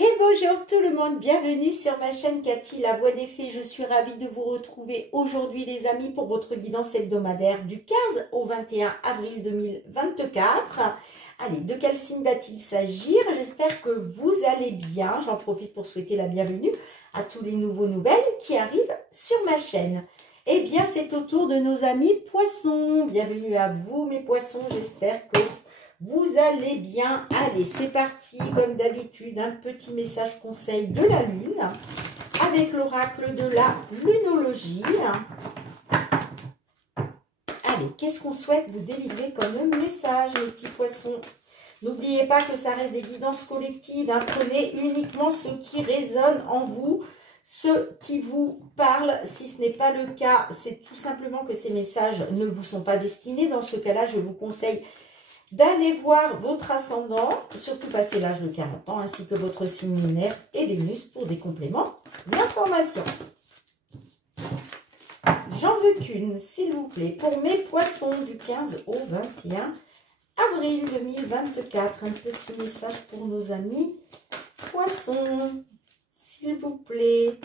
Et bonjour tout le monde, bienvenue sur ma chaîne Cathy, la voix des fées. Je suis ravie de vous retrouver aujourd'hui les amis pour votre guidance hebdomadaire du 15 au 21 avril 2024. Allez, de quel signe va-t-il s'agir? J'espère que vous allez bien. J'en profite pour souhaiter la bienvenue à tous les nouvelles qui arrivent sur ma chaîne. Eh bien, c'est au tour de nos amis poissons. Bienvenue à vous mes poissons, j'espère que vous allez bien. Allez, c'est parti, comme d'habitude, un petit message conseil de la Lune avec l'oracle de la lunologie. Allez, qu'est-ce qu'on souhaite vous délivrer comme message, mes petits poissons? N'oubliez pas que ça reste des guidances collectives. Hein. Prenez uniquement ce qui résonne en vous, ce qui vous parle. Si ce n'est pas le cas, c'est tout simplement que ces messages ne vous sont pas destinés. Dans ce cas-là, je vous conseille d'aller voir votre ascendant, surtout passé l'âge de 40 ans, ainsi que votre signe lunaire et Vénus pour des compléments d'information. J'en veux qu'une, s'il vous plaît, pour mes poissons du 15 au 21 avril 2024. Un petit message pour nos amis poissons, s'il vous plaît.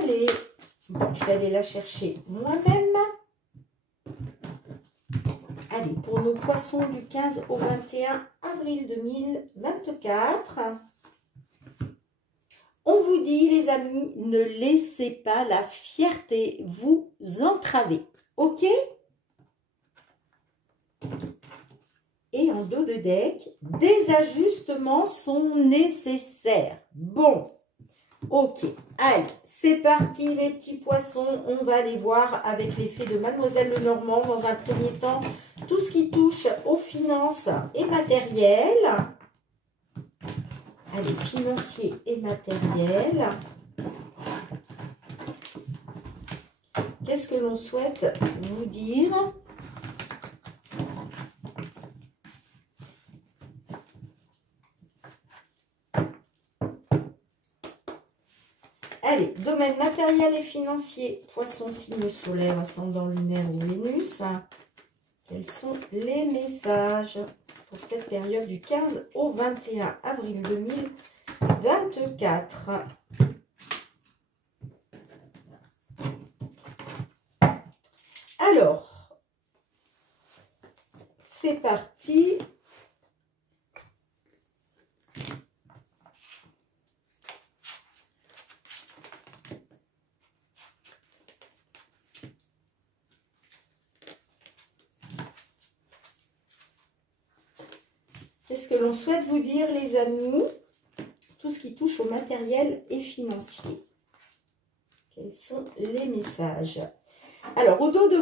Allez, bon, je vais aller la chercher moi-même. Allez, pour nos poissons du 15 au 21 avril 2024, on vous dit, les amis, ne laissez pas la fierté vous entraver, ok? Et en dos de deck, des ajustements sont nécessaires. Bon, ok, allez, c'est parti mes petits poissons. On va aller voir avec l'effet de Mademoiselle Lenormand dans un premier temps tout ce qui touche aux finances et matériel. Allez, financier et matériel. Qu'est-ce que l'on souhaite vous dire? Allez, domaine matériel et financier, poisson, signe solaire, ascendant lunaire ou Vénus. Quels sont les messages pour cette période du 15 au 21 avril 2024? Alors, c'est parti. Qu'est-ce que l'on souhaite vous dire, les amis? Tout ce qui touche au matériel et financier. Quels sont les messages? Alors, au dos de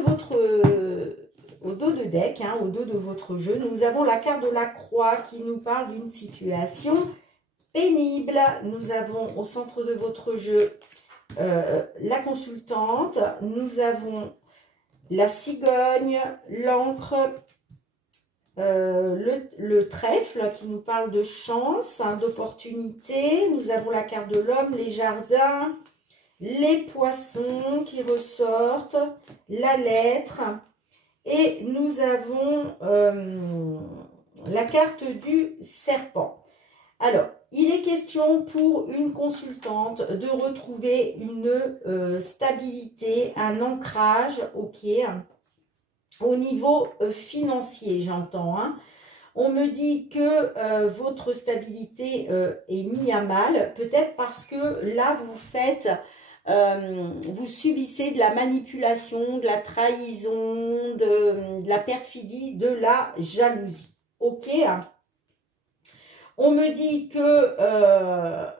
deck, hein, au dos de votre jeu, nous avons la carte de la croix qui nous parle d'une situation pénible. Nous avons au centre de votre jeu la consultante. Nous avons la cigogne, l'encre, le trèfle qui nous parle de chance, hein, d'opportunité. Nous avons la carte de l'homme, les jardins, les poissons qui ressortent, la lettre. Et nous avons la carte du serpent. Alors, il est question pour une consultante de retrouver une stabilité, un ancrage, ok, au niveau financier, j'entends. Hein. On me dit que votre stabilité est mise à mal, peut-être parce que là, vous subissez de la manipulation, de la trahison, de la perfidie, de la jalousie. Ok, hein. On me dit que,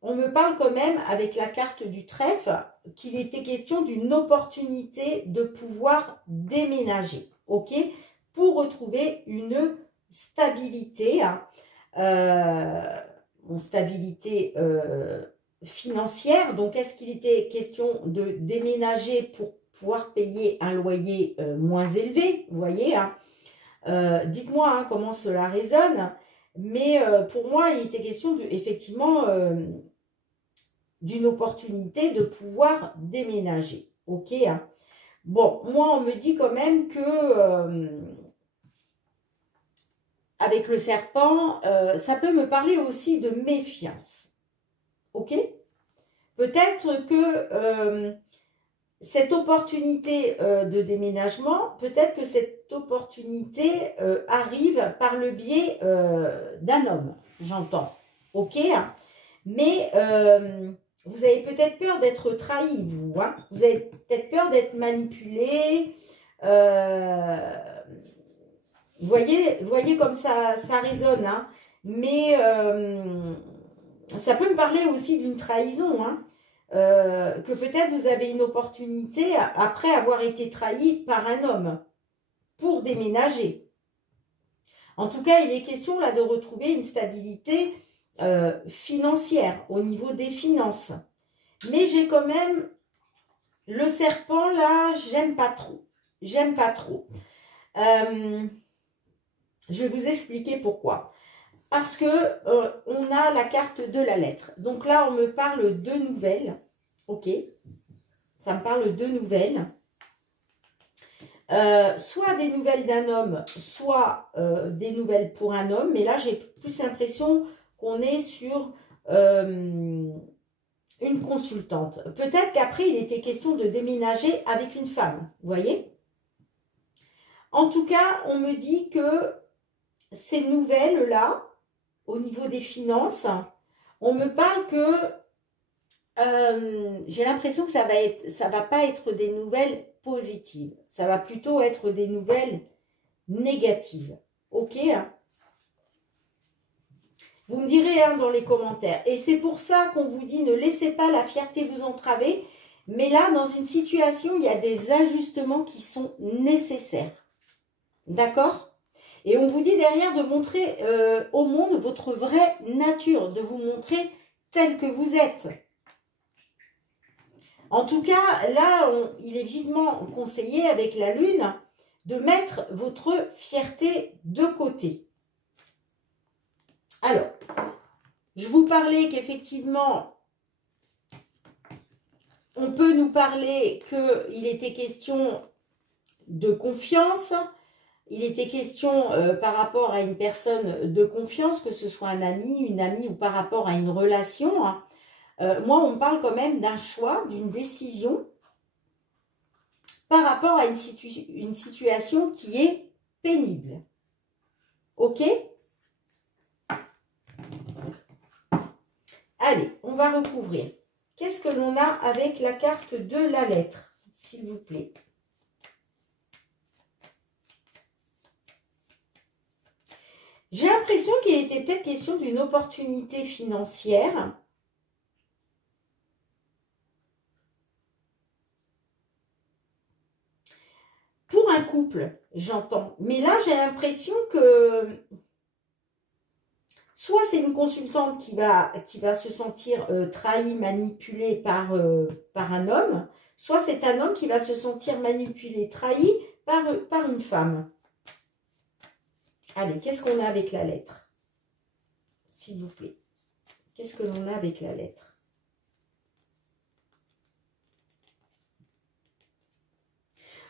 on me parle quand même avec la carte du trèfle qu'il était question d'une opportunité de pouvoir déménager, ok, pour retrouver une stabilité, hein, stabilité financière. Donc, est-ce qu'il était question de déménager pour pouvoir payer un loyer moins élevé, vous voyez, hein. Dites-moi hein, comment cela résonne. Mais pour moi, il était question effectivement d'une opportunité de pouvoir déménager. Ok, hein. Bon, moi, on me dit quand même que avec le serpent, ça peut me parler aussi de méfiance. Ok? Peut-être que cette opportunité de déménagement, peut-être que cette opportunité arrive par le biais d'un homme, j'entends. Ok? Mais vous avez peut-être peur d'être trahi, vous. Hein, vous avez peut-être peur d'être manipulé. Vous voyez comme ça résonne. Hein, mais ça peut me parler aussi d'une trahison. Hein, que peut-être vous avez une opportunité après avoir été trahi par un homme pour déménager. En tout cas, il est question là de retrouver une stabilité financière au niveau des finances. Mais j'ai quand même le serpent là, j'aime pas trop. J'aime pas trop. Je vais vous expliquer pourquoi. Parce que on a la carte de la lettre. Donc là, on me parle de nouvelles. Ok. Ça me parle de nouvelles. Soit des nouvelles d'un homme, soit des nouvelles pour un homme. Mais là, j'ai plus l'impression qu'on est sur une consultante. Peut-être qu'après, il était question de déménager avec une femme. Vous voyez? En tout cas, on me dit que ces nouvelles-là, au niveau des finances, on me parle que j'ai l'impression que ça va pas être des nouvelles positives. Ça va plutôt être des nouvelles négatives. Ok? Vous me direz hein, dans les commentaires. Et c'est pour ça qu'on vous dit ne laissez pas la fierté vous entraver. Mais là, dans une situation, il y a des ajustements qui sont nécessaires. D'accord? Et on vous dit derrière de montrer au monde votre vraie nature, de vous montrer tel que vous êtes. En tout cas, là, il est vivement conseillé avec la lune de mettre votre fierté de côté. Alors, je vous parlais qu'effectivement, on peut nous parler qu'il était question de confiance. Il était question par rapport à une personne de confiance, que ce soit un ami, une amie ou par rapport à une relation. Hein. Moi, on me parle quand même d'un choix, d'une décision par rapport à une situation qui est pénible. Ok? Allez, on va recouvrir. Qu'est-ce que l'on a avec la carte de la lettre, s'il vous plaît? J'ai l'impression qu'il était peut-être question d'une opportunité financière. Pour un couple, j'entends. Mais là, j'ai l'impression que soit c'est une consultante qui va se sentir trahie, manipulée par un homme, soit c'est un homme qui va se sentir manipulé, trahi par une femme. Allez, qu'est-ce qu'on a avec la lettre? S'il vous plaît. Qu'est-ce que l'on a avec la lettre?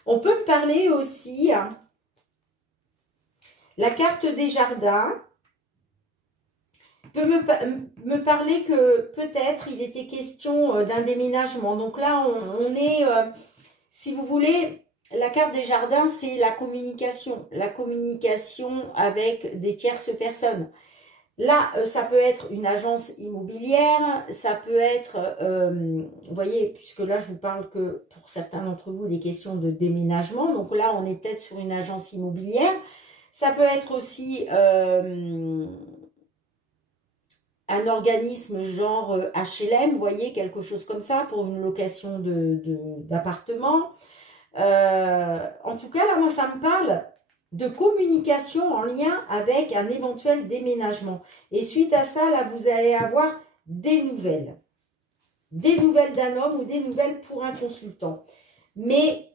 On peut me parler aussi, hein, la carte des jardins peut me parler que peut-être il était question d'un déménagement. Donc là, on est, si vous voulez, la carte des jardins, c'est la communication avec des tierces personnes. Là, ça peut être une agence immobilière, ça peut être, vous voyez, puisque là, je vous parle que pour certains d'entre vous, il est question de déménagement. Donc là, on est peut-être sur une agence immobilière. Ça peut être aussi un organisme genre HLM, vous voyez, quelque chose comme ça, pour une location d'appartement. En tout cas, là, moi, ça me parle de communication en lien avec un éventuel déménagement. Et suite à ça, là, vous allez avoir des nouvelles. Des nouvelles d'un homme ou des nouvelles pour un consultant. Mais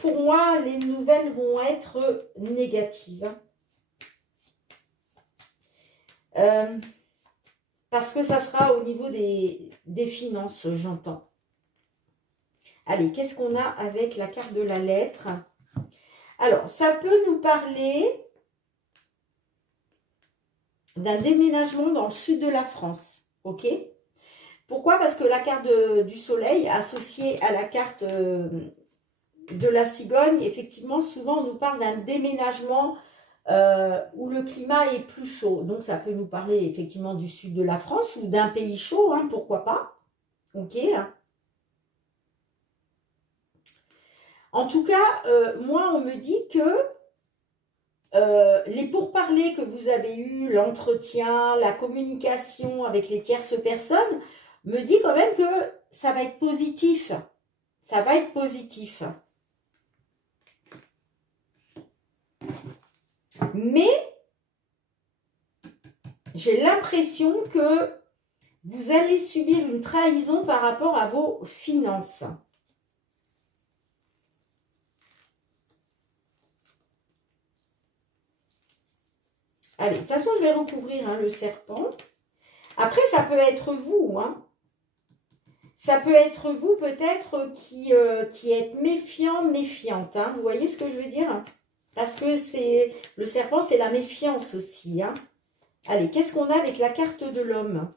pour moi, les nouvelles vont être négatives. Parce que ça sera au niveau des finances, j'entends. Allez, qu'est-ce qu'on a avec la carte de la lettre? Alors, ça peut nous parler d'un déménagement dans le sud de la France. Ok? Pourquoi? Parce que la carte du soleil, associée à la carte de la cigogne, effectivement, souvent, on nous parle d'un déménagement où le climat est plus chaud. Donc, ça peut nous parler, effectivement, du sud de la France ou d'un pays chaud, hein, pourquoi pas. Ok? En tout cas, moi, on me dit que les pourparlers que vous avez eus, l'entretien, la communication avec les tierces personnes, me dit quand même que ça va être positif. Ça va être positif. Mais j'ai l'impression que vous allez subir une trahison par rapport à vos finances. Allez, de toute façon, je vais recouvrir le serpent. Après, ça peut être vous. Hein. Ça peut être vous peut-être qui êtes méfiant, méfiante. Hein. Vous voyez ce que je veux dire? Parce que le serpent, c'est la méfiance aussi. Hein. Allez, qu'est-ce qu'on a avec la carte de l'homme?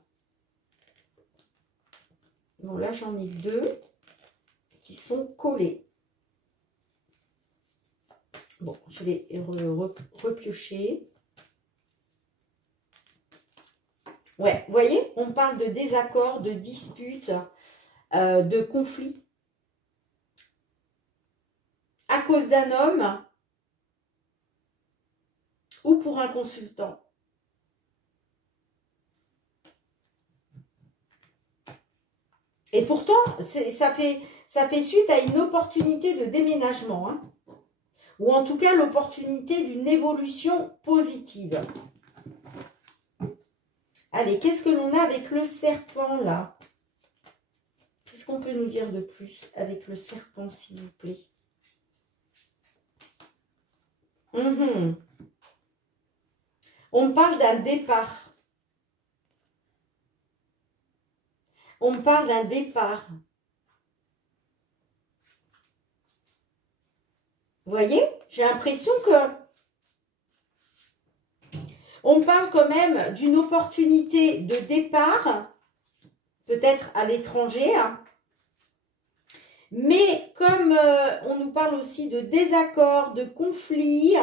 Bon, là, j'en ai deux qui sont collés. Bon, je vais repiocher. Ouais, vous voyez, on parle de désaccord, de dispute, de conflit. À cause d'un homme ou pour un consultant. Et pourtant, ça fait suite à une opportunité de déménagement. Hein, ou en tout cas, l'opportunité d'une évolution positive. Allez, qu'est-ce que l'on a avec le serpent, là? Qu'est-ce qu'on peut nous dire de plus avec le serpent, s'il vous plaît? On parle d'un départ. On parle d'un départ. Vous voyez? J'ai l'impression que on parle quand même d'une opportunité de départ, peut-être à l'étranger. Hein. Mais comme on nous parle aussi de désaccord, de conflit,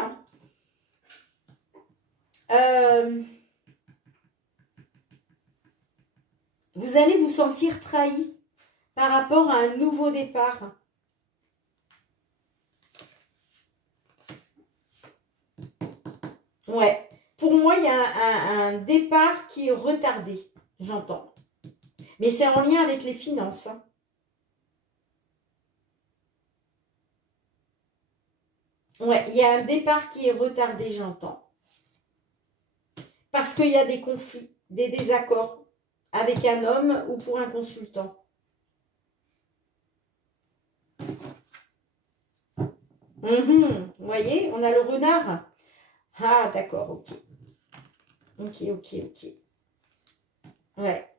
vous allez vous sentir trahi par rapport à un nouveau départ. Ouais. Pour moi, il y a un départ qui est retardé, j'entends. Mais c'est en lien avec les finances. Hein. Ouais, il y a un départ qui est retardé, j'entends. Parce qu'il y a des conflits, des désaccords avec un homme ou pour un consultant. Vous voyez, on a le renard. Ah, d'accord, ok. Ok. Ouais.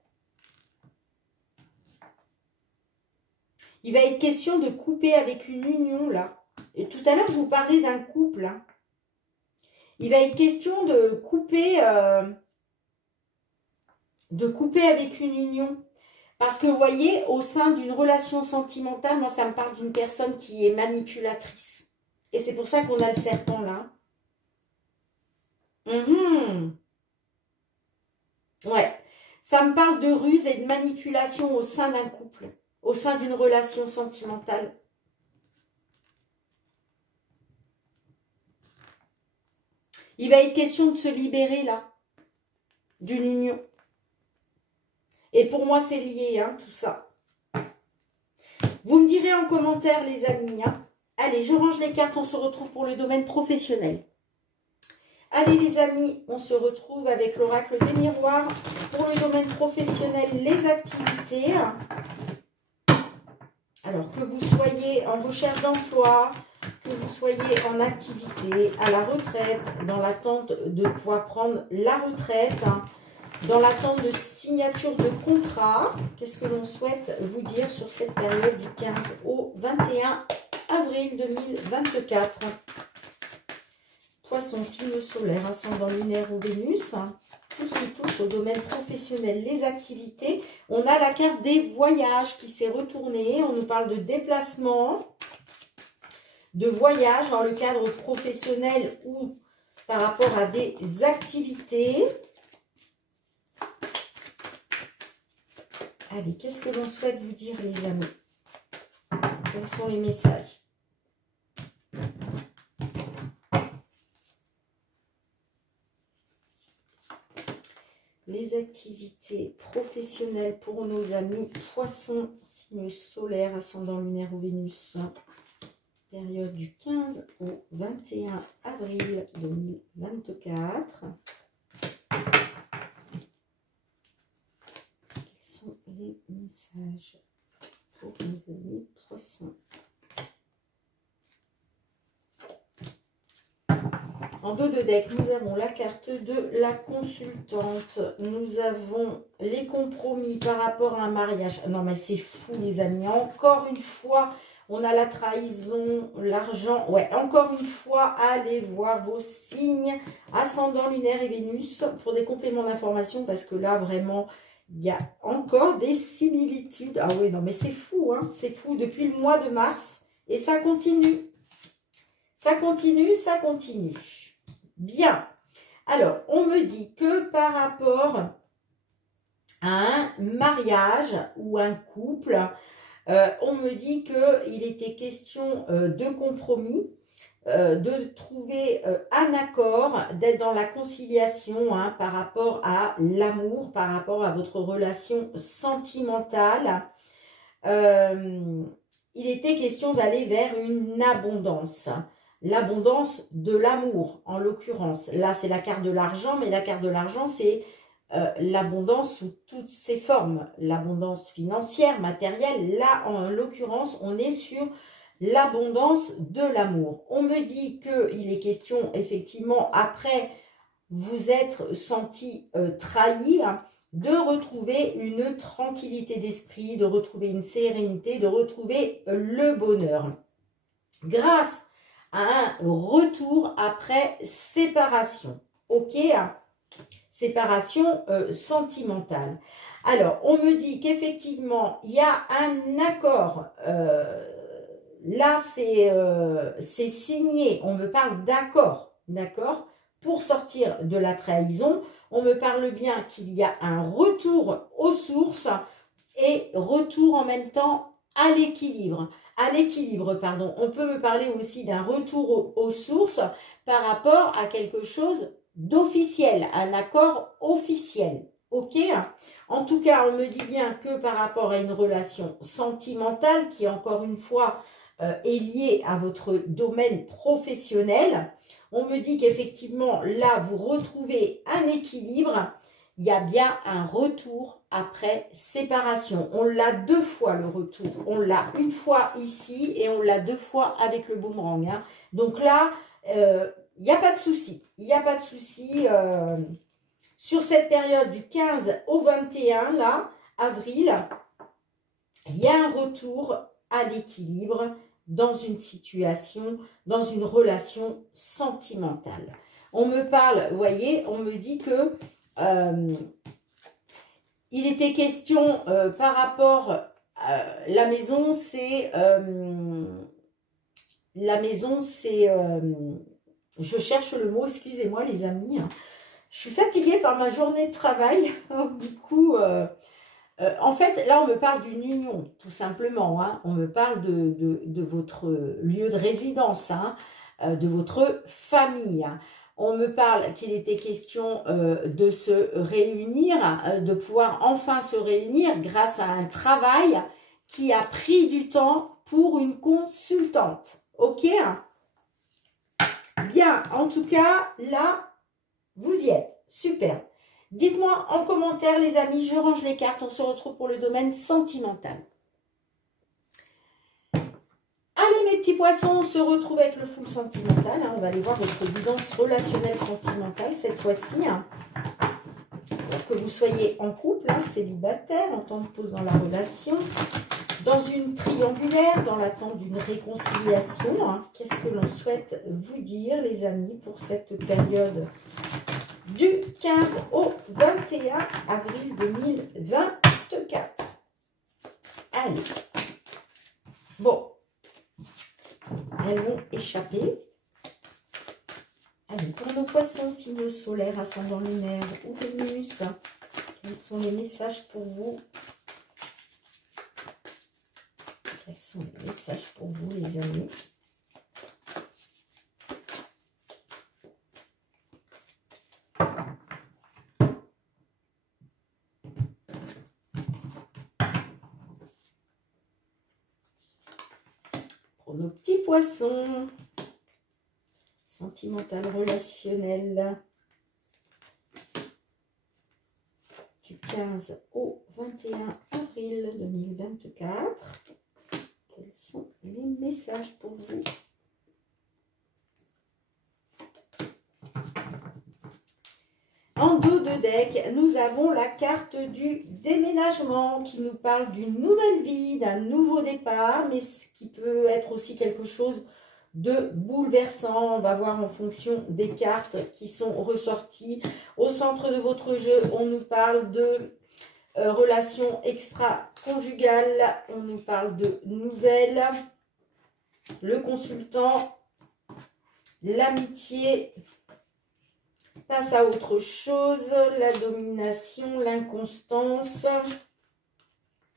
Il va être question de couper avec une union, là. Et tout à l'heure, je vous parlais d'un couple. Hein. Il va être question de couper avec une union. Parce que, vous voyez, au sein d'une relation sentimentale, moi, ça me parle d'une personne qui est manipulatrice. Et c'est pour ça qu'on a le serpent, là. Ouais, ça me parle de ruse et de manipulation au sein d'un couple, au sein d'une relation sentimentale. Il va être question de se libérer là, d'une union. Et pour moi, c'est lié, hein, tout ça. Vous me direz en commentaire, les amis. Hein. Allez, je range les cartes, on se retrouve pour le domaine professionnel. Allez les amis, on se retrouve avec l'oracle des miroirs pour le domaine professionnel, les activités. Alors que vous soyez en recherche d'emploi, que vous soyez en activité, à la retraite, dans l'attente de pouvoir prendre la retraite, dans l'attente de signature de contrat, qu'est-ce que l'on souhaite vous dire sur cette période du 15 au 21 avril 2024 ? Poisson, signe solaire, ascendant lunaire ou Vénus. Tout ce qui touche au domaine professionnel, les activités. On a la carte des voyages qui s'est retournée. On nous parle de déplacement, de voyage dans le cadre professionnel ou par rapport à des activités. Allez, qu'est-ce que l'on souhaite vous dire, les amis? Quels sont les messages? Les activités professionnelles pour nos amis Poissons, signe solaire, ascendant lunaire ou Vénus. Période du 15 au 21 avril 2024. Quels sont les messages pour nos amis Poissons? En dos de deck, nous avons la carte de la consultante. Nous avons les compromis par rapport à un mariage. Non, mais c'est fou, les amis. Encore une fois, on a la trahison, l'argent. Ouais, encore une fois, allez voir vos signes ascendant lunaire et Vénus pour des compléments d'information. Parce que là, vraiment, il y a encore des similitudes. Ah oui, non, mais c'est fou, hein. C'est fou depuis le mois de mars. Et ça continue. Ça continue, ça continue. Bien. Alors, on me dit que par rapport à un mariage ou un couple, on me dit qu'il était question de compromis, de trouver un accord, d'être dans la conciliation hein, par rapport à l'amour, par rapport à votre relation sentimentale. Il était question d'aller vers une abondance. L'abondance de l'amour, en l'occurrence. Là, c'est la carte de l'argent, mais la carte de l'argent, c'est l'abondance sous toutes ses formes. L'abondance financière, matérielle. Là, en l'occurrence, on est sur l'abondance de l'amour. On me dit qu'il est question, effectivement, après vous être senti trahi, de retrouver une tranquillité d'esprit, de retrouver une sérénité, de retrouver le bonheur. Grâce à un retour après séparation. Ok, séparation sentimentale. Alors, on me dit qu'effectivement, il y a un accord. Là, c'est signé. On me parle d'accord, d'accord, pour sortir de la trahison. On me parle bien qu'il y a un retour aux sources et retour en même temps à l'équilibre. À l'équilibre, pardon. On peut me parler aussi d'un retour aux sources par rapport à quelque chose d'officiel, un accord officiel. Ok? En tout cas, on me dit bien que par rapport à une relation sentimentale qui, encore une fois, est liée à votre domaine professionnel, on me dit qu'effectivement, là, vous retrouvez un équilibre. Il y a bien un retour après séparation. On l'a deux fois le retour. On l'a une fois ici et on l'a deux fois avec le boomerang. Hein. Donc là, il n'y a pas de souci. Il n'y a pas de souci. Sur cette période du 15 au 21, là, avril, il y a un retour à l'équilibre dans une situation, dans une relation sentimentale. On me parle, vous voyez, on me dit que il était question par rapport à la maison, c'est je cherche le mot, excusez-moi les amis, hein. Je suis fatiguée par ma journée de travail, du coup, en fait, là on me parle d'une union, tout simplement, hein. On me parle de votre lieu de résidence, hein, de votre famille, hein. On me parle qu'il était question de se réunir, de pouvoir enfin se réunir grâce à un travail qui a pris du temps pour une consultante. Ok? Bien, en tout cas, là, vous y êtes. Super. Dites-moi en commentaire, les amis, je range les cartes. On se retrouve pour le domaine sentimental. Allez mes petits poissons, on se retrouve avec le full sentimental. Hein. On va aller voir votre guidance relationnelle sentimentale cette fois-ci. Hein. Que vous soyez en couple, hein, célibataire, en temps de pause dans la relation, dans une triangulaire, dans l'attente d'une réconciliation. Hein. Qu'est-ce que l'on souhaite vous dire, les amis, pour cette période du 15 au 21 avril 2024? Allez. Bon. Elles vont échapper. Allez, pour nos poissons, signe solaire, ascendant lunaire ou Vénus, quels sont les messages pour vous? Quels sont les messages pour vous, les amis? Pour nos petits poissons, sentimental, relationnel, du 15 au 21 avril 2024. Quels sont les messages pour vous? En dos de deck, nous avons la carte du déménagement qui nous parle d'une nouvelle vie, d'un nouveau départ, mais ce qui peut être aussi quelque chose de bouleversant. On va voir en fonction des cartes qui sont ressorties. Au centre de votre jeu, on nous parle de relations extra-conjugales, on nous parle de nouvelles, le consultant, l'amitié, passe à autre chose, la domination, l'inconstance,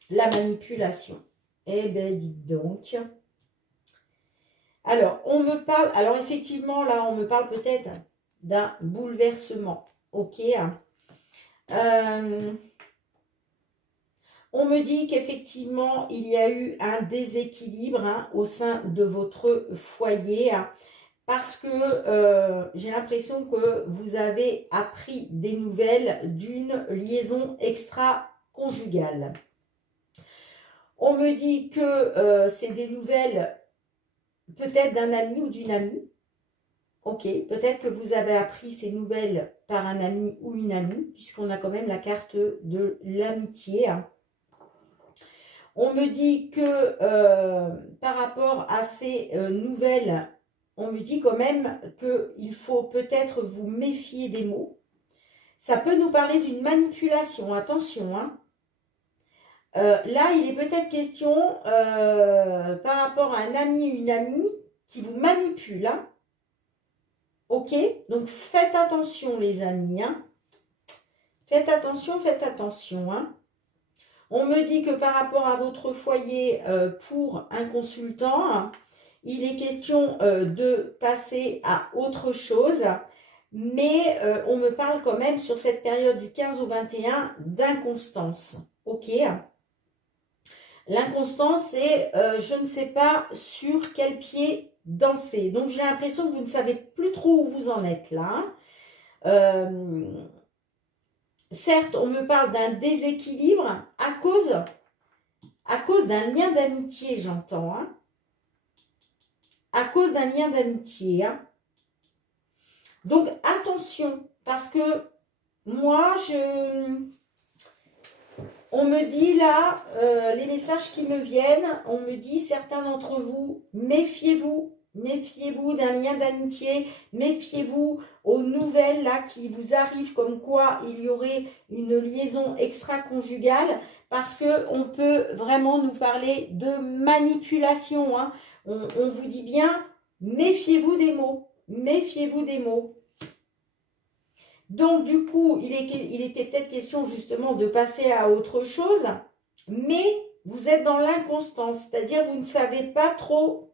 la manipulation. Eh bien, dites donc. Alors, on me parle, alors effectivement, là, on me parle peut-être d'un bouleversement. Ok. On me dit qu'effectivement, il y a eu un déséquilibre hein, au sein de votre foyer. Hein, parce que j'ai l'impression que vous avez appris des nouvelles d'une liaison extra-conjugale. On me dit que c'est des nouvelles peut-être d'un ami ou d'une amie. Ok, peut-être que vous avez appris ces nouvelles par un ami ou une amie, puisqu'on a quand même la carte de l'amitié. On me dit que par rapport à ces nouvelles, on me dit quand même qu'il faut peut-être vous méfier des mots. Ça peut nous parler d'une manipulation, attention. Hein. Là, il est peut-être question par rapport à un ami ou une amie qui vous manipule. Hein. Ok, donc faites attention les amis. Hein. Faites attention, faites attention. Hein. On me dit que par rapport à votre foyer, pour un consultant, hein, il est question de passer à autre chose, mais on me parle quand même sur cette période du 15 au 21 d'inconstance. Ok. L'inconstance, c'est je ne sais pas sur quel pied danser. Donc j'ai l'impression que vous ne savez plus trop où vous en êtes là. Certes, on me parle d'un déséquilibre à cause d'un lien d'amitié, j'entends. Hein. À cause d'un lien d'amitié. Hein. Donc, attention, parce que moi, on me dit là, les messages qui me viennent, on me dit, certains d'entre vous, méfiez-vous. Méfiez-vous d'un lien d'amitié, méfiez-vous aux nouvelles là qui vous arrivent comme quoi il y aurait une liaison extra-conjugale parce qu'on peut vraiment nous parler de manipulation. Hein. On vous dit bien, méfiez-vous des mots, méfiez-vous des mots. Donc du coup, il était peut-être question justement de passer à autre chose, mais vous êtes dans l'inconstance, c'est-à-dire vous ne savez pas trop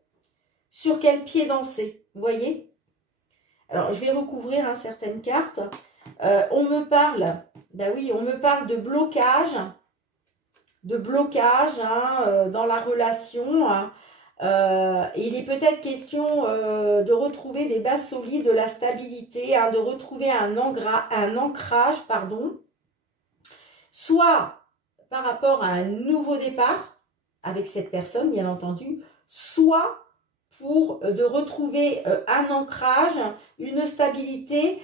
sur quel pied danser, vous voyez? Alors, je vais recouvrir hein, certaines cartes. On me parle, ben oui, on me parle de blocage hein, dans la relation. Hein. Il est peut-être question de retrouver des bases solides, de la stabilité, hein, de retrouver un ancrage, pardon, soit par rapport à un nouveau départ avec cette personne, bien entendu, soit pour de retrouver un ancrage, une stabilité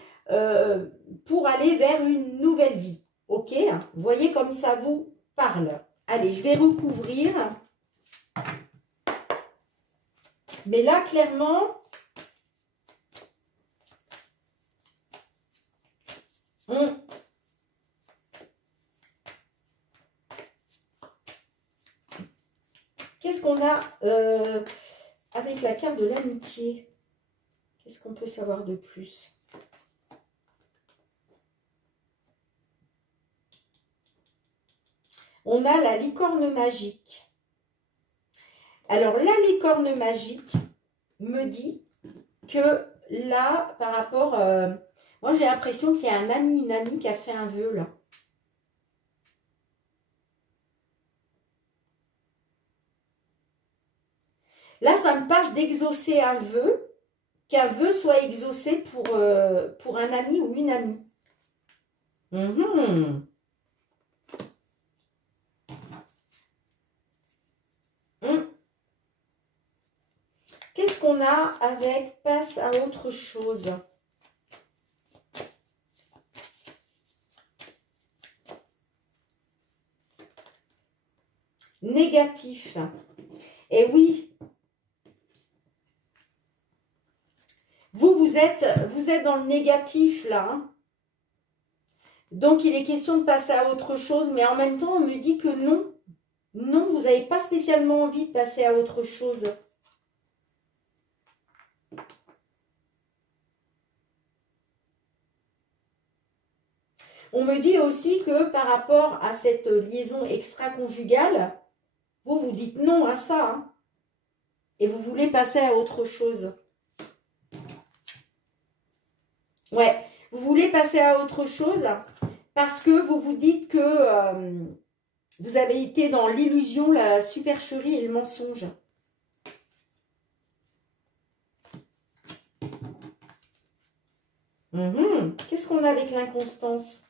pour aller vers une nouvelle vie. Ok? Vous voyez comme ça vous parle. Allez, je vais recouvrir. Mais là, clairement, qu'est-ce qu'on a avec la carte de l'amitié? Qu'est-ce qu'on peut savoir de plus? On a la licorne magique. Alors, la licorne magique me dit que là, par rapport... moi, j'ai l'impression qu'il y a un ami, une amie qui a fait un vœu, là. Là, ça me parle d'exaucer un vœu, qu'un vœu soit exaucé pour un ami ou une amie. Qu'est-ce qu'on a avec passe à autre chose? Négatif. Et oui, vous êtes dans le négatif là. Hein. Donc, il est question de passer à autre chose. Mais en même temps, on me dit que non. Non, vous n'avez pas spécialement envie de passer à autre chose. On me dit aussi que par rapport à cette liaison extra-conjugale, vous dites non à ça. Hein, et vous voulez passer à autre chose. Ouais, vous voulez passer à autre chose parce que vous vous dites que vous avez été dans l'illusion, la supercherie et le mensonge. Qu'est-ce qu'on a avec l'inconstance?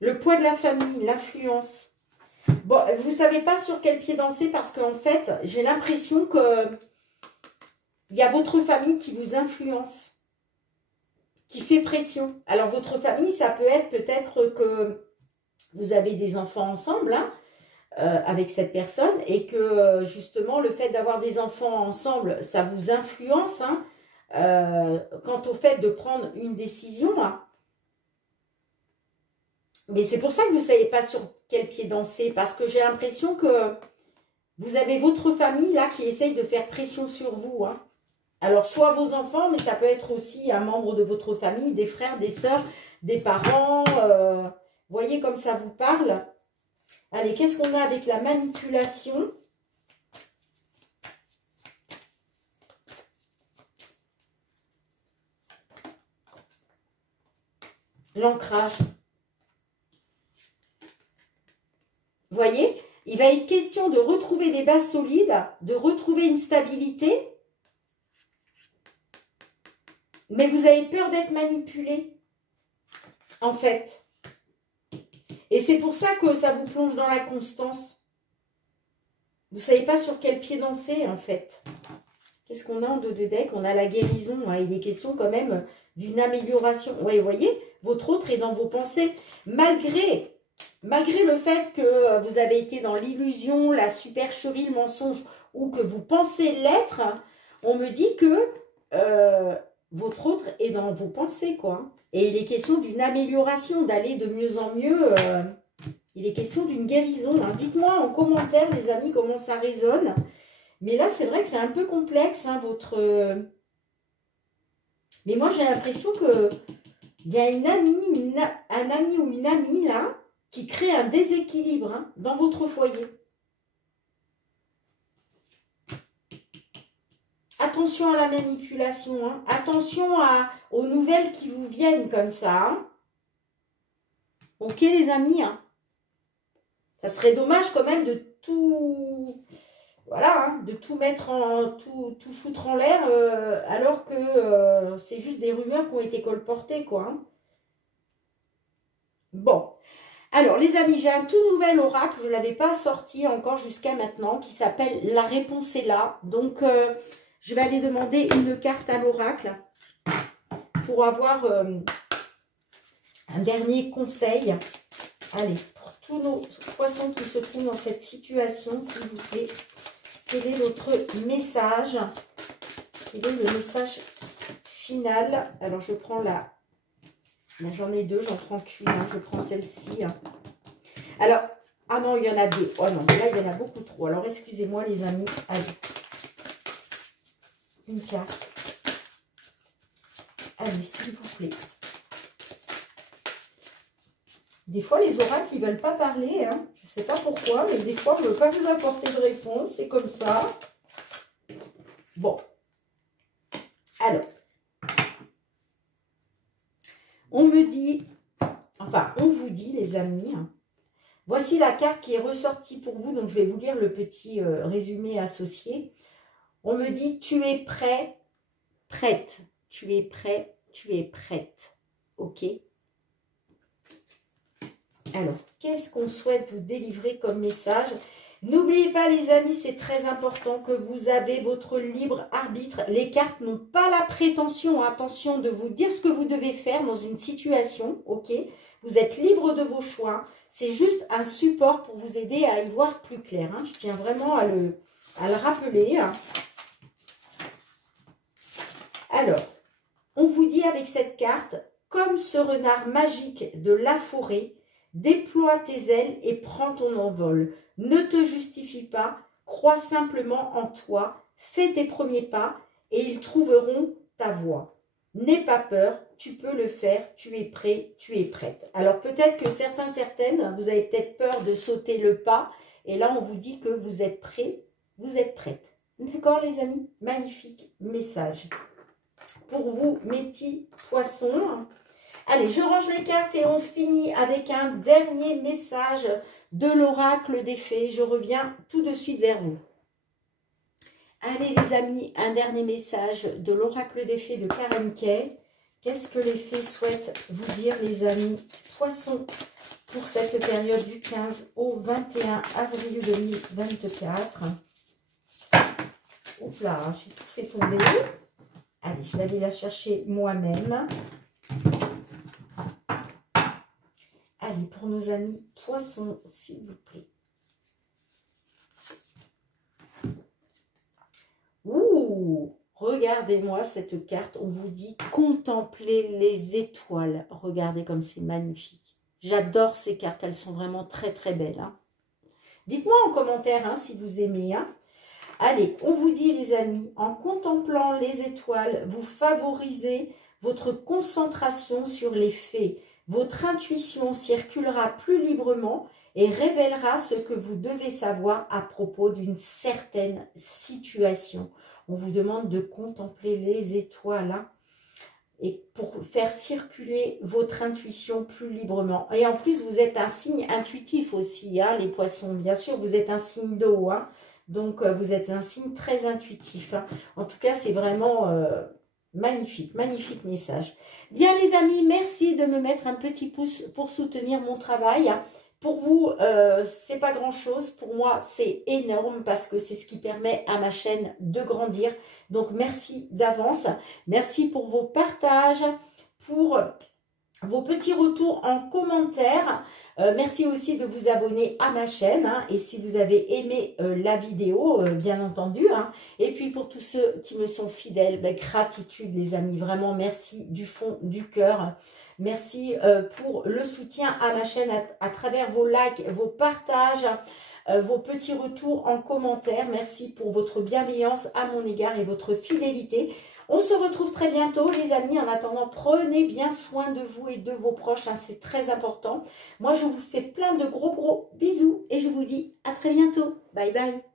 Le poids de la famille, l'influence. Bon, vous ne savez pas sur quel pied danser parce qu'en fait, j'ai l'impression que il y a votre famille qui vous influence, qui fait pression. Alors, votre famille, ça peut être peut-être que vous avez des enfants ensemble, hein, avec cette personne, et que justement, le fait d'avoir des enfants ensemble, ça vous influence, hein, quant au fait de prendre une décision. Hein. Mais c'est pour ça que vous ne savez pas sur quel pied danser, parce que j'ai l'impression que vous avez votre famille là qui essaye de faire pression sur vous. Hein. Alors, soit vos enfants, mais ça peut être aussi un membre de votre famille, des frères, des sœurs, des parents. Voyez comme ça vous parle. Allez, qu'est-ce qu'on a avec la manipulation? L'ancrage. Vous voyez, il va être question de retrouver des bases solides, de retrouver une stabilité. Mais vous avez peur d'être manipulé, en fait. Et c'est pour ça que ça vous plonge dans la constance. Vous ne savez pas sur quel pied danser, en fait. Qu'est-ce qu'on a en dos de deck? On a la guérison. Hein. Il est question quand même d'une amélioration. Ouais, vous voyez, votre autre est dans vos pensées. Malgré le fait que vous avez été dans l'illusion, la supercherie, le mensonge, ou que vous pensez l'être, on me dit que votre autre est dans vos pensées, quoi. Et il est question d'une amélioration, d'aller de mieux en mieux. Il est question d'une guérison. Hein. Dites-moi en commentaire, les amis, comment ça résonne. Mais là, c'est vrai que c'est un peu complexe, hein, votre... Mais moi, j'ai l'impression que il y a une amie, un ami ou une amie, là, qui crée un déséquilibre hein, dans votre foyer. Attention à la manipulation. Hein. Attention aux nouvelles qui vous viennent comme ça. Hein. Ok, les amis. Hein. Ça serait dommage quand même de tout... Voilà, hein, de tout mettre en... tout foutre en l'air alors que c'est juste des rumeurs qui ont été colportées, quoi. Hein. Bon. Alors, les amis, j'ai un tout nouvel oracle. Je ne l'avais pas sorti encore jusqu'à maintenant, qui s'appelle « La réponse est là ». Donc, je vais aller demander une carte à l'oracle pour avoir un dernier conseil. Allez, pour tous nos poissons qui se trouvent dans cette situation, s'il vous plaît. Quel est votre message? Quel est le message final? Alors, je prends la... Bon, j'en ai deux, j'en prends qu'une. Hein. Je prends celle-ci. Hein. Alors, ah non, il y en a deux. Oh non, là, il y en a beaucoup trop. Alors, excusez-moi, les amis. Allez. Une carte. Allez, s'il vous plaît. Des fois, les oracles, ils ne veulent pas parler. Hein. Je ne sais pas pourquoi, mais des fois, on ne veut pas vous apporter de réponse. C'est comme ça. Bon. Alors. On me dit, enfin, on vous dit, les amis, hein, voici la carte qui est ressortie pour vous. Donc, je vais vous lire le petit résumé associé. On me dit, tu es prêt, prête. Tu es prêt, tu es prête. OK? Alors, qu'est-ce qu'on souhaite vous délivrer comme message? N'oubliez pas, les amis, c'est très important que vous avez votre libre arbitre. Les cartes n'ont pas la prétention, attention, de vous dire ce que vous devez faire dans une situation, ok? Vous êtes libre de vos choix. C'est juste un support pour vous aider à y voir plus clair. Hein. Je tiens vraiment à le rappeler. Alors, on vous dit avec cette carte, comme ce renard magique de la forêt, déploie tes ailes et prends ton envol. Ne te justifie pas, crois simplement en toi, fais tes premiers pas et ils trouveront ta voie. N'aie pas peur, tu peux le faire, tu es prêt, tu es prête. Alors peut-être que certaines, vous avez peut-être peur de sauter le pas et là on vous dit que vous êtes prêt, vous êtes prête. D'accord les amis? Magnifique message. Pour vous, mes petits poissons. Allez, je range les cartes et on finit avec un dernier message de l'oracle des fées. Je reviens tout de suite vers vous. Allez les amis, un dernier message de l'oracle des fées de Karen Kay. Qu'est-ce que les fées souhaitent vous dire les amis poissons pour cette période du 15 au 21 avril 2024? Hop là, j'ai tout fait tomber. Allez, je vais aller la chercher moi-même. Allez, pour nos amis poissons, s'il vous plaît. Ouh, regardez-moi cette carte. On vous dit contempler les étoiles. Regardez comme c'est magnifique. J'adore ces cartes. Elles sont vraiment très, très belles. Hein. Dites-moi en commentaire hein, si vous aimez. Hein. Allez, on vous dit les amis, en contemplant les étoiles, vous favorisez votre concentration sur les faits. Votre intuition circulera plus librement et révélera ce que vous devez savoir à propos d'une certaine situation. On vous demande de contempler les étoiles hein, et pour faire circuler votre intuition plus librement. Et en plus, vous êtes un signe intuitif aussi, hein, les poissons. Bien sûr, vous êtes un signe d'eau, hein, donc vous êtes un signe très intuitif. Hein. En tout cas, c'est vraiment... magnifique, magnifique message. Bien les amis, merci de me mettre un petit pouce pour soutenir mon travail. Pour vous, c'est pas grand chose. Pour moi, c'est énorme parce que c'est ce qui permet à ma chaîne de grandir. Donc, merci d'avance. Merci pour vos partages, pour vos petits retours en commentaire. Merci aussi de vous abonner à ma chaîne. Hein, et si vous avez aimé la vidéo, bien entendu. Hein, et puis pour tous ceux qui me sont fidèles, ben, gratitude les amis. Vraiment merci du fond du cœur. Merci pour le soutien à ma chaîne à travers vos likes, vos partages, vos petits retours en commentaire. Merci pour votre bienveillance à mon égard et votre fidélité. On se retrouve très bientôt les amis. En attendant, prenez bien soin de vous et de vos proches. Hein, c'est très important. Moi, je vous fais plein de gros bisous et je vous dis à très bientôt. Bye bye.